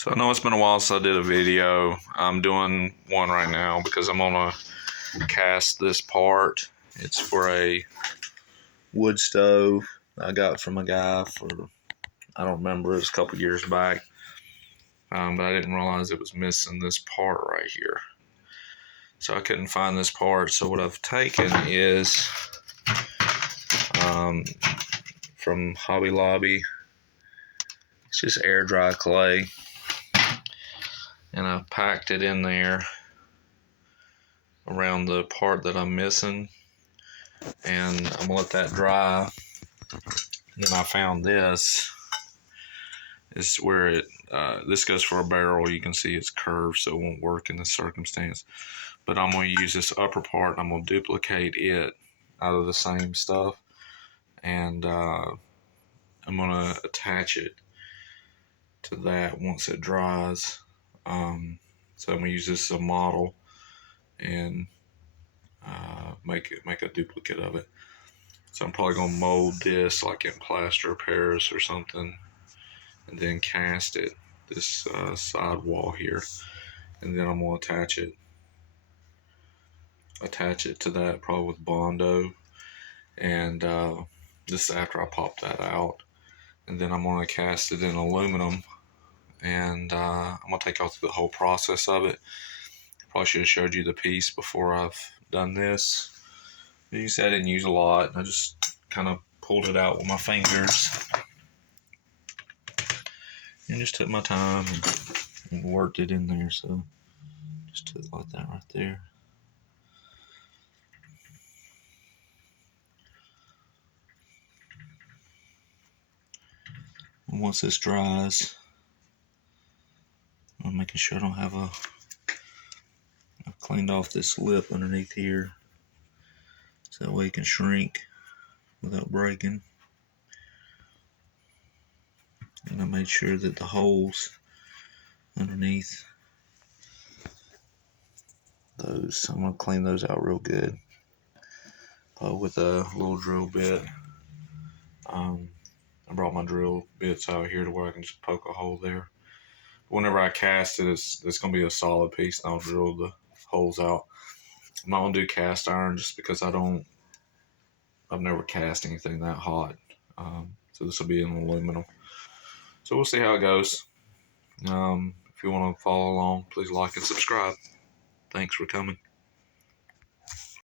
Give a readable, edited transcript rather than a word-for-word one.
So I know it's been a while since I did a video. I'm doing one right now because I'm gonna cast this part. It's for a wood stove I got from a guy for, I don't remember, it was a couple years back. But I didn't realize it was missing this part right here. So I couldn't find this part. So what I've taken is from Hobby Lobby. It's just air dry clay. And I packed it in there around the part that I'm missing. And I'm gonna let that dry. And then I found this. This is where it, this goes for a barrel. You can see it's curved, so it won't work in this circumstance. But I'm gonna use this upper part. I'm gonna duplicate it out of the same stuff. And I'm gonna attach it to that once it dries. So I'm gonna use this as a model and make a duplicate of it. So I'm probably gonna mold this like in plaster of Paris or something, and then cast it this side wall here, and then I'm gonna attach it to that probably with Bondo, and just after I pop that out, and then I'm gonna cast it in aluminum, and I'm gonna take you through the whole process of it. Probably should have showed you the piece before I've done this. You see, I didn't use a lot. I just kind of pulled it out with my fingers and just took my time and worked it in there. So just took it like that right there. And once this dries, I'm making sure I don't have I've cleaned off this lip underneath here, so that way it can shrink without breaking. And I made sure that the holes underneath those, I'm gonna clean those out real good, with a little drill bit. I brought my drill bits out here to where I can just poke a hole there. Whenever I cast it, it's gonna be a solid piece, and I'll drill the holes out. I'm not gonna do cast iron just because I've never cast anything that hot. So this will be in aluminum. So we'll see how it goes. If you want to follow along, please like and subscribe. Thanks for coming.